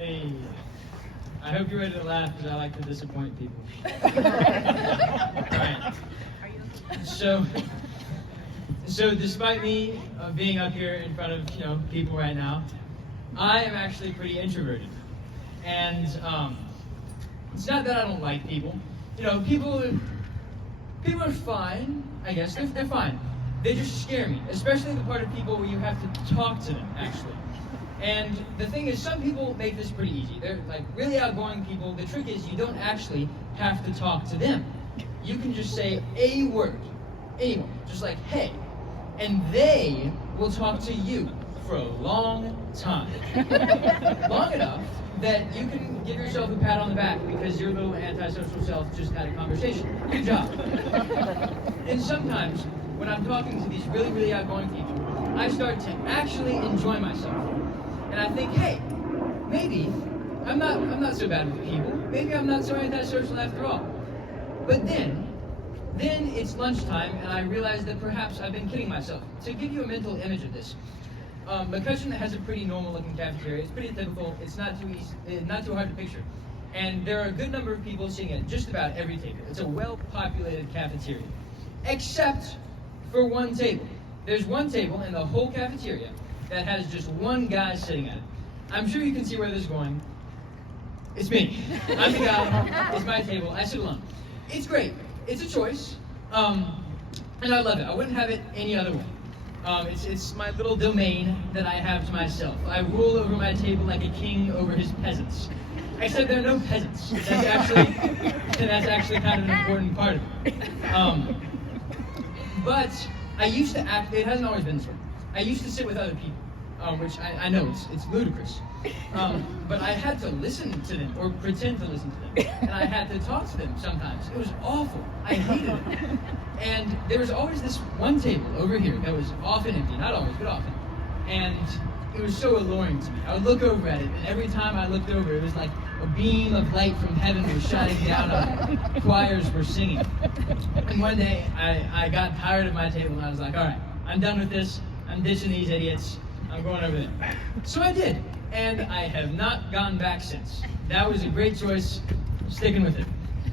Hey, I hope you're ready to laugh because I like to disappoint people. Alright. So despite me being up here in front of people right now, I am actually pretty introverted. And it's not that I don't like people. People are fine, I guess. They're fine. They just scare me, especially the part of people where you have to talk to them, actually. And the thing is, some people make this pretty easy. They're like really outgoing people. The trick is you don't actually have to talk to them. You can just say a word, anyone, just like hey, and they will talk to you for a long time. Long enough that you can give yourself a pat on the back because your little antisocial self just had a conversation. Good job. And sometimes when I'm talking to these really, really outgoing people, I start to actually enjoy myself. And I think, hey, maybe I'm not so bad with people. Maybe I'm not so antisocial after all. But then it's lunchtime, and I realize that perhaps I've been kidding myself. To give you a mental image of this, McCutcheon has a pretty normal-looking cafeteria. It's pretty typical. It's not too hard to picture. And there are a good number of people sitting at just about every table. It's a well-populated cafeteria, except for one table. There's one table in the whole cafeteria that has just one guy sitting at it. I'm sure you can see where this is going. It's me. I'm the guy. It's my table. I sit alone. It's great. It's a choice, and I love it. I wouldn't have it any other way. It's my little domain that I have to myself. I rule over my table like a king over his peasants. Except there are no peasants. That's actually kind of an important part of it. But I used to act. It hasn't always been this way. I used to sit with other people, which I know it's ludicrous. But I had to listen to them, or pretend to listen to them. And I had to talk to them sometimes. It was awful. I hated it. And there was always this one table over here that was often empty. Not always, but often. And it was so alluring to me. I would look over at it, and every time I looked over, it was like a beam of light from heaven was shining down on it. Choirs were singing. And one day, I got tired of my table, and I was like, all right, I'm done with this. I'm ditching these idiots. I'm going over there. So I did, and I have not gone back since. That was a great choice, sticking with it.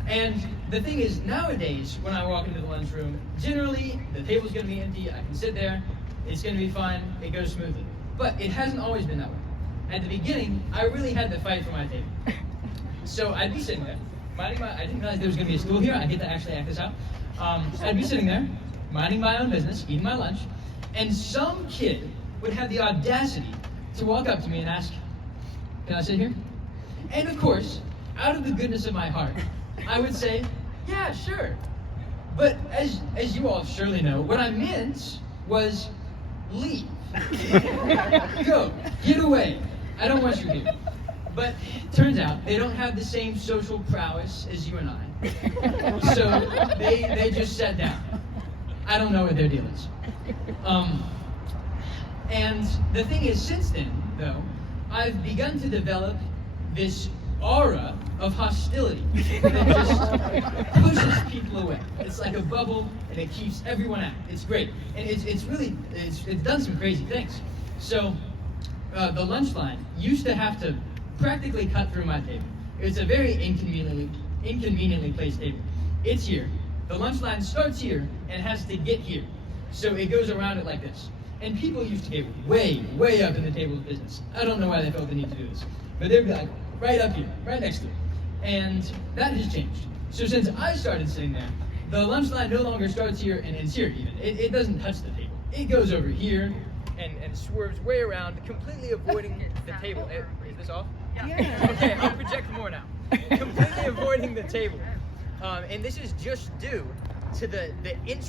And the thing is, nowadays, when I walk into the lunchroom, generally, the table's going to be empty. I can sit there. It's going to be fine. It goes smoothly. But it hasn't always been that way. At the beginning, I really had to fight for my table. So I'd be sitting there, I didn't realize there was going to be a stool here. I get to actually act this out. I'd be sitting there, minding my own business, eating my lunch, and some kid would have the audacity to walk up to me and ask, can I sit here? And of course, out of the goodness of my heart, I would say, yeah, sure. But as you all surely know, what I meant was leave. Go, get away. I don't want you here. But turns out they don't have the same social prowess as you and I. So they just sat down. I don't know what their deal is. And the thing is, since then, though, I've begun to develop this aura of hostility that just pushes people away. It's like a bubble, and it keeps everyone out. It's great, and it's done some crazy things. So the lunch line used to have to practically cut through my table. It's a very inconveniently placed table. It's here. The lunch line starts here and has to get here. So it goes around it like this. And people used to get way, way up in the table's business. I don't know why they felt the need to do this. But they'd be like, right up here, right next to it. And that has changed. So since I started sitting there, the lunch line no longer starts here and ends here even. It doesn't touch the table. It goes over here and swerves way around, completely avoiding the table. Is this off? Yeah. Okay, I'll project more now. Completely avoiding the table. And this is just due to the inch